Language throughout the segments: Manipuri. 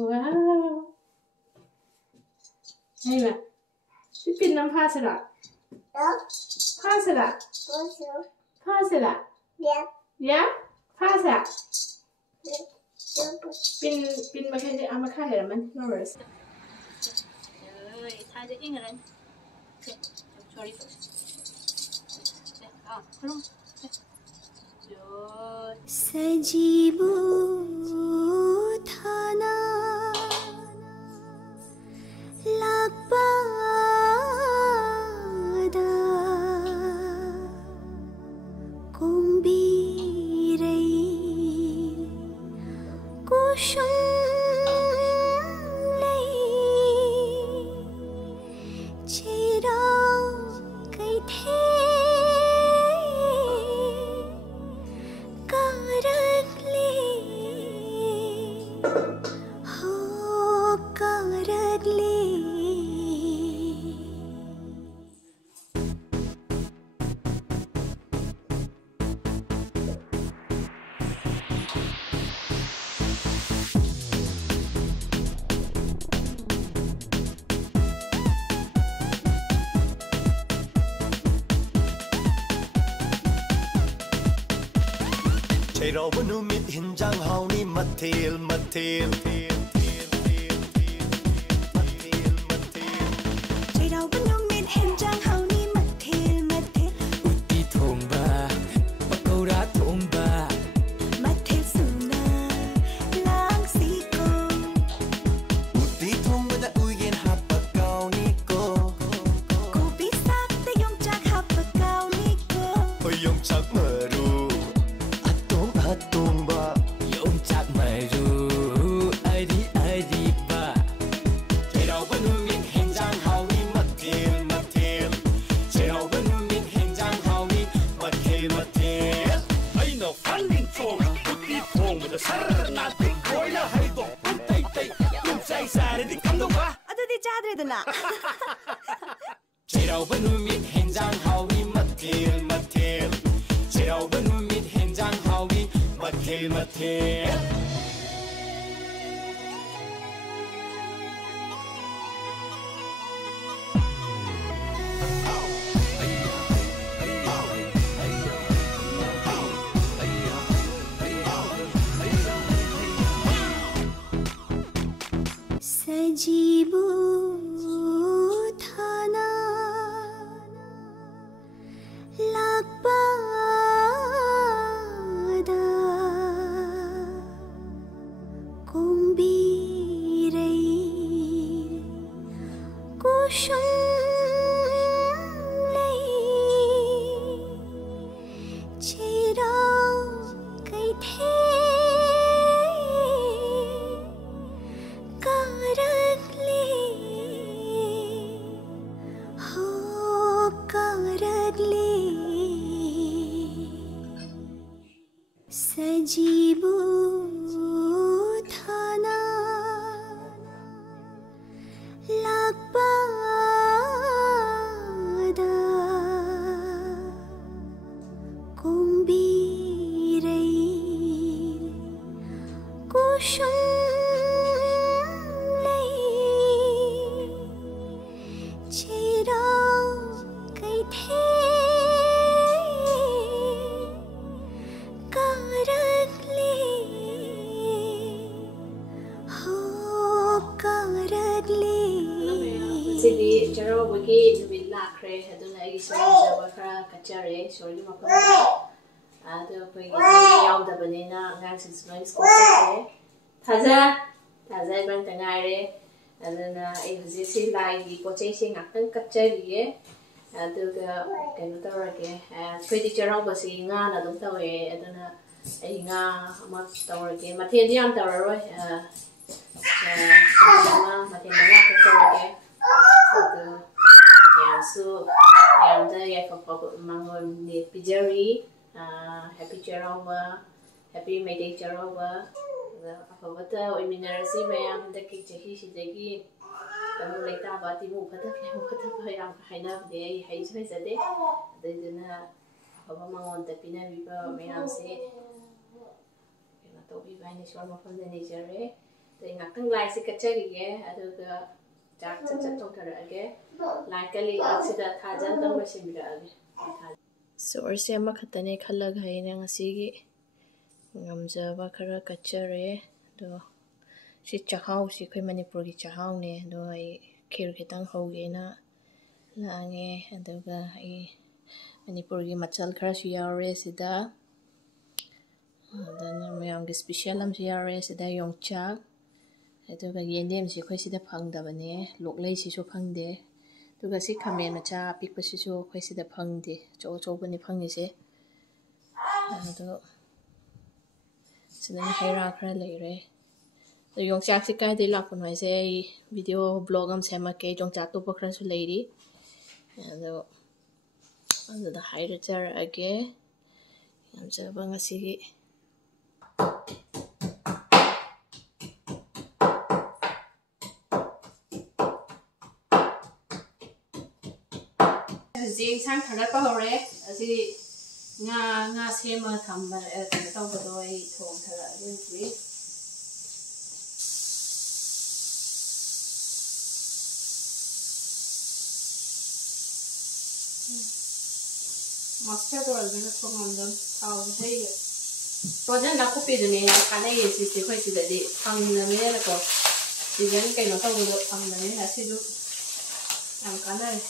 Wow. Hey mà. Cái pin năm pha sẽ là. Pha sẽ là. Pha sẽ là. Yeah. Pha sẽ. Pin mà khai thì ăn mà khai là mình. No worries. Rồi, thay cho in rồi. Okay. Sorry. Không. Sajibu थाना लापादा कुंबीरई कुशुम चेरा कई थे Cheirawba numit hinjang hauni mathil Cheirawba numit hinjang hauni mathil Utti thongba pakora thongba mathil suna lang siko Utti thongba da uyen happa kauni ko Kopi sak da yong chak happa kauni ko Oyong chak maru Atongba Yong chak maru Adi ba Cheirawba numit hinjang hauni mathil Cheirawba numit hinjang hauni mathil Aina fanning thong Utti thongba da sarna tik koila haido Untay Yung say sari di kamdongba Adudi chadreduna Cheirawba numit hinjang hawi mathil Cheirawba numit hinjang hawi mathil Sajibu थाना लापादा कुंबीरई कुशुम चेरा कई थे सजीबू थाना लापादा कुंबीरई कुशुम चेरा कई थे Sidi Cheirawba ki numit lakre aduna ai Cheirawba khara kachare sorry mapam ado koi yaudabani na ngang sin school se thaja ban tangare aduna ai huji si lai gi pochai sing akang kachari ado ga kenu tawrage koi di Cheirawba si nga na dum tawe aduna ai nga ma tawrage mathen yam tawroi mathen nga ka tawrage so yang the ya for mangon ni pijari happy Cheirawba happy May Day Cheirawba afawata oi minarasi mayam da ki chahi sidagi tamu leita ba ti mu khata ba yang haina de hai sai sade de na afawa mangon da pina biba mayam se na to bi ba ni shor ma phone de ni jare Thì ngakang lai si kachagi aduga chak chak tong tharage lai kali sida thajan tong ba simirage sour se ma khatane khalag haina ngasigi ngamjaba khara kachare do si chahau si khoi manipur gi chahau ne do ai khir khitang hoge na lange aduga ai manipur gi machal khara su yare sida adana mayam gi special am su yare sida yongchak aduga yendem si khoi sida phangdabane loklei si so phangde aduga si khamen macha pikpa si so khoi sida phangde cho cho bani phangni se ado sida haira khara leire the yongchak si kai de lakun hoi se video blog am sema ke yongchak to pakra su leiri ado the haira jar age yam jaba ngasi gi Jing sang thara pa hore asi nga sema thamba ta ba do ai thong thara rin tri makcha do al na thong am dam thau hei projan na ko pi de ne ka nei si si khoi si de di phang na me la ko si jan kai no ta do phang na me ha si du am ka nai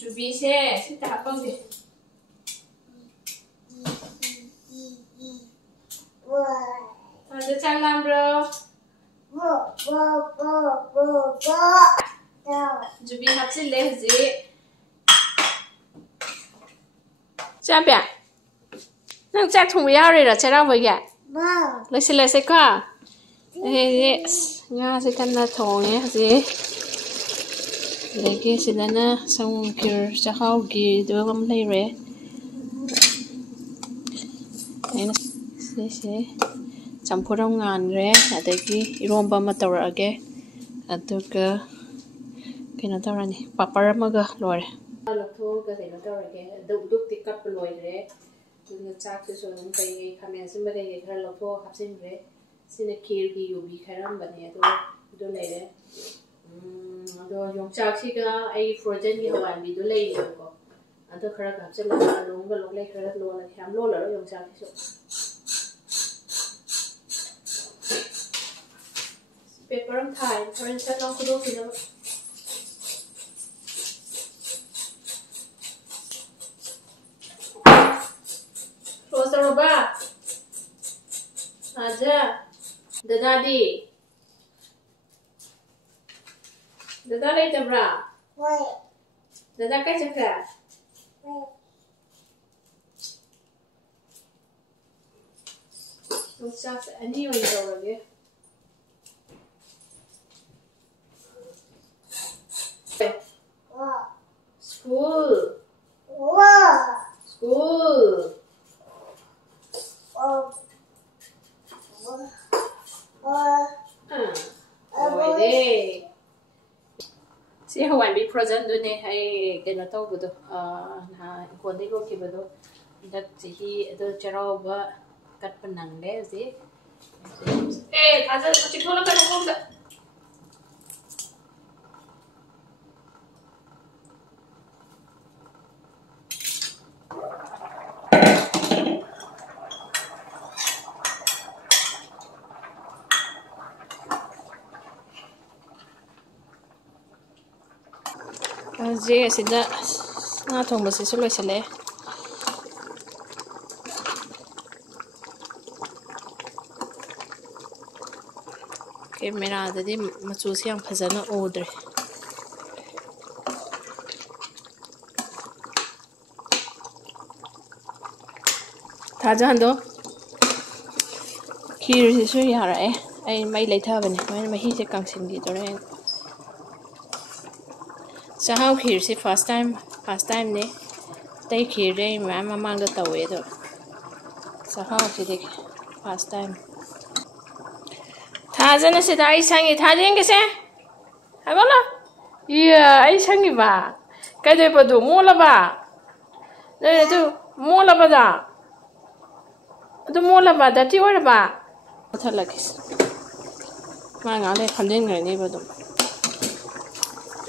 Jubi se sita hapang de ada calam bro Jubi hapsin le zi Champion nang chak thong ya re ra chara bo ya le se ka nga se kan na thong ye zi lagi sidana sang kir chahau gi dogam leire aina se champurang ngan re adagi iromba ma tawrage aduga kena tawrani papara maga lore lakho ga kena tawrage duk tikap loire tuna chak so nan kai khamen sim bare ge khar lakho hapsin re sine kir gi yubi kharam bane do leire ado yongchak si ga ai frozen gi hawan bi do lei ko ado khara ka chal la long ga lok lei khara lo la ham lo la yongchak so paper am thai current chat long ko do ki na rosa roba aja dadadi Dada lay tabra. Dada ka chaka. Yongchak ani oi dawage. School. Si hawan bi present do ne hai kena tau budo na konde go ki budo dak chi do charo ba kat panang le si aja chi thola ka ko da ꯍꯧꯖꯤꯛ ꯑꯁꯤꯗ ꯉꯥ ꯊꯣꯡꯕꯁꯤꯁꯨ ꯂꯣꯏꯁꯤꯜꯂꯛꯑꯦ ꯀꯦꯃꯦꯔꯥꯗꯗꯤ ꯃꯆꯨꯁꯤ ꯌꯥꯝ ꯐꯖꯅ ꯎꯗ꯭ꯔꯦ ꯊꯥꯖꯍꯟꯗꯣ ꯈꯤꯔꯁꯤꯁꯨ ꯌꯥꯔꯛꯑꯦ ꯑꯩ ꯃꯩ ꯂꯩꯊꯕꯅꯦ ꯃꯣꯏꯅ ꯃꯍꯤꯁꯦ ꯀꯪꯁꯤꯟꯈꯤꯗꯣꯔꯦ ꯆꯥꯛꯍꯥꯎ ꯈꯤꯔꯁꯤ ꯐꯥꯔꯁ ꯇꯥꯏꯝꯅꯦ ꯑꯇꯩ ꯈꯤꯔꯗꯤ ꯑꯩ ꯃꯌꯥꯝ ꯃꯃꯥꯡꯗ ꯇꯧꯋꯦ ꯑꯗꯣ ꯆꯥꯛꯍꯥꯎꯁꯤꯗꯤ ꯐꯥꯔꯁ ꯇꯥꯏꯝ ꯊꯥꯖꯅ ꯁꯤꯗ ꯑꯩ ꯁꯪꯉꯤ ꯊꯥꯖ ꯌꯦꯡꯒꯦꯁꯦ ꯍꯥꯏꯕꯣꯂꯣ ꯏꯌꯥ ꯑꯩ ꯁꯪꯉꯤꯕ ꯀꯩꯗꯧꯕꯗꯨ ꯃꯣꯠꯂꯕ ꯅꯣꯏ ꯑꯗꯨ ꯃꯣꯠꯂꯕꯗ ꯑꯗꯨ ꯃꯣꯠꯂꯕ ꯗꯔꯇꯤ ꯑꯣꯏꯔꯕ ꯃꯨꯊꯠꯂꯒꯦ ꯃꯥ ꯉꯥꯛ ꯂꯩ ꯐꯝꯖꯤꯟꯈ꯭ꯔꯅꯦꯕ ꯑꯗꯨꯝ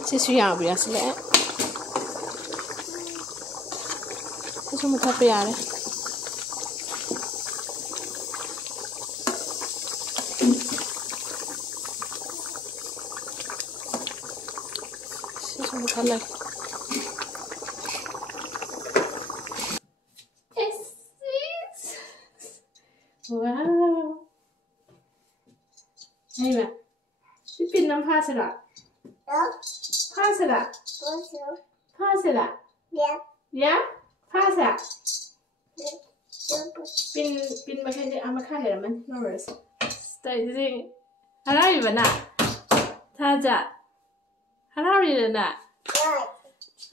ꯁꯤꯁꯨ ꯌꯥꯕꯨ ꯌꯥꯁꯤꯜꯂꯛꯑꯦ ꯁꯤꯁꯨ ꯃꯨꯊꯠꯄ ꯌꯥꯔꯦ سيسو مطلق واو ايوه تبين نم فاسرة فاسرة فاسرة يا فاسرة بين مكان دي أما كان من نورس تايزي هراي بنا تاجا هراي لنا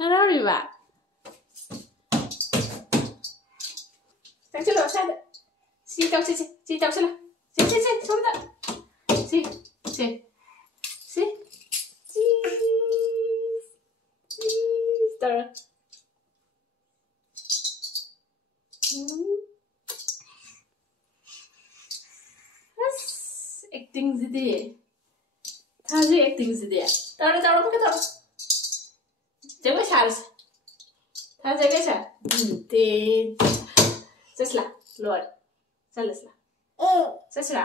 هراي با تاجي لو ساده سي تاو سي سي تاو سلا سي سي سي سوندا سي سي سي سي ستار acting zidi taji acting zidi tara tara buka tara jaga sharis ta jaga sha te sesla lord salasla sesla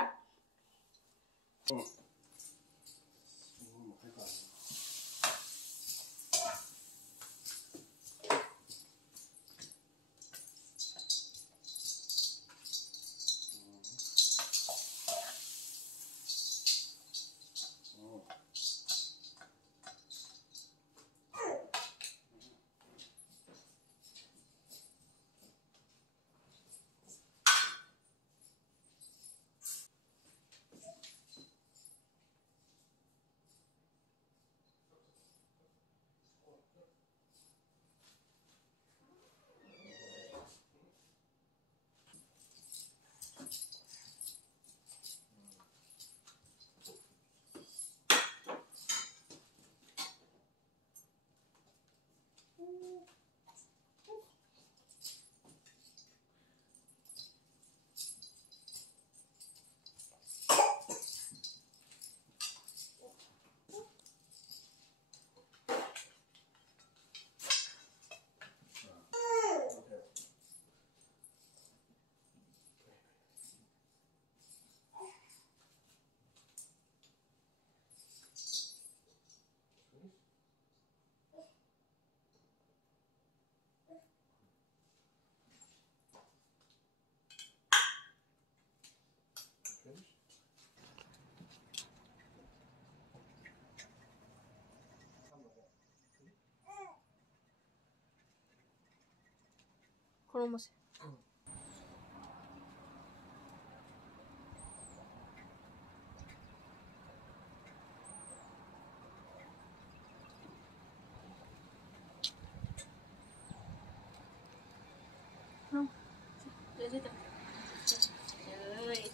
Kolomos.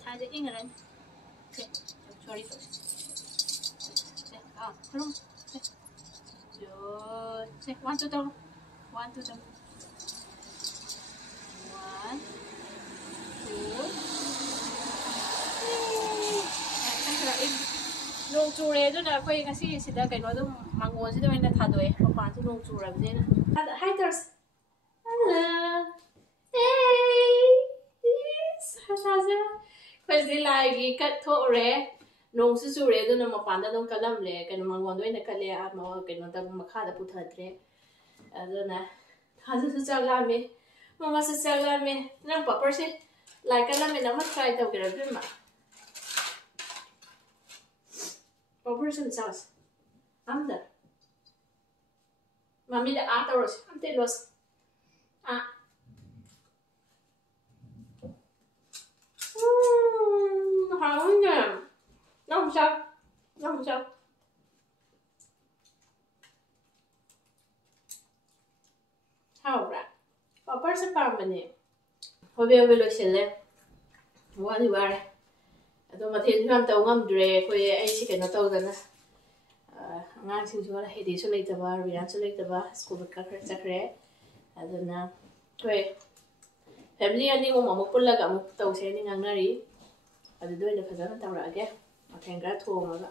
Thaja ingran. Sorry. Ah, kolom. Yo, check 1 2 3. 1 2 3. 1 2 nong chure do na koi ngasi sida kai no dum mangon sida maina thadoe papan su nong chura bne na hi ters hello hey yes hasaza koi di lagi kat tho re nong su su re do na ma pan da dong kalam le kan ma gon doi na kale a ma kan no ta ma kha da pu tha tre ado na ha su cha la me mama su cha la me nang pa per se lai kalam me na ma try to get a bit ma pa per se cha am da mami da a ta ros am te los a hảo nha nó không sao nó không sao hảo ra có bớt sẽ bao mình nè hồi bây giờ lối xem lên quá thì quá đấy tôi mà thiên làm tàu ngâm dre coi ai chỉ cái nó tàu đó nè ngang xin chú là hệ đi số lấy tàu ba rồi số lấy tàu ba school các cái chắc rồi đó nè coi family anh đi một bữa là cả một tàu xe đi ngang này ಅದು ದೊಡ್ಡ ಫಜನ ತವರಾಗೆ ಮತ್ತೆಂಗ ಥೋಮಗ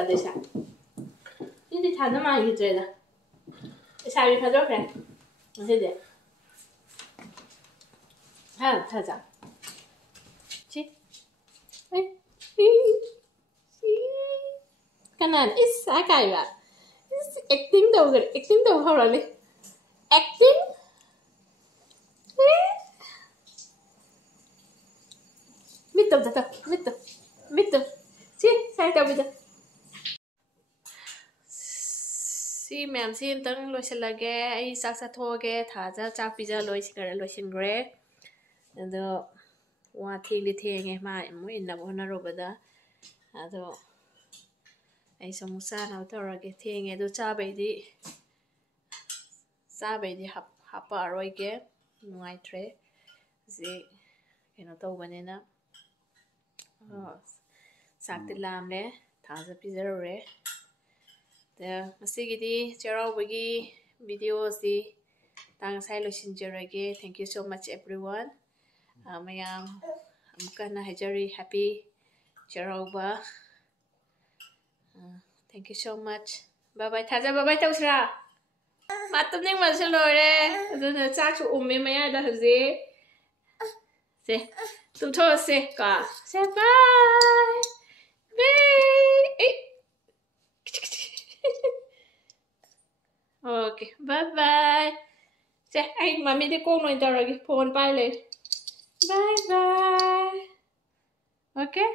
ಅದೆಸ ಇದು ಥಾದ ಮಾಗಿದ್ರೆದ ಸಾರಿ ಫಜೋಕ್ರೆ ಮಸೆದೆ ಹಾ ಥಾಜಾ ಚಿ kanan is akaiba is acting daw horali acting Mito. Si, sai tao bây giờ. Si ma'am si tang loi se lage ai sak sa thoge tha ja cha pizza loi si kare loi sin gre. Ado wa thing li thenge ma mu in na bona ro bada. Ado ai samosa na tawrage thenge do cha bai di hap pa roi ge nuai tre. Si keno tau bane na. Sakti lam le thaza pizza re the masigidi charaw bagi videos di tang sai lo sin jarage thank you so much everyone mayam amkana hajari happy charaw ba thank you so much bye bye thaza bye bye tausra matum ning mal selo re adu cha chu umme maya da haje se tum tho se ka say bye bye okay bye bye say ai mami de ko no interagi phone pai le bye bye okay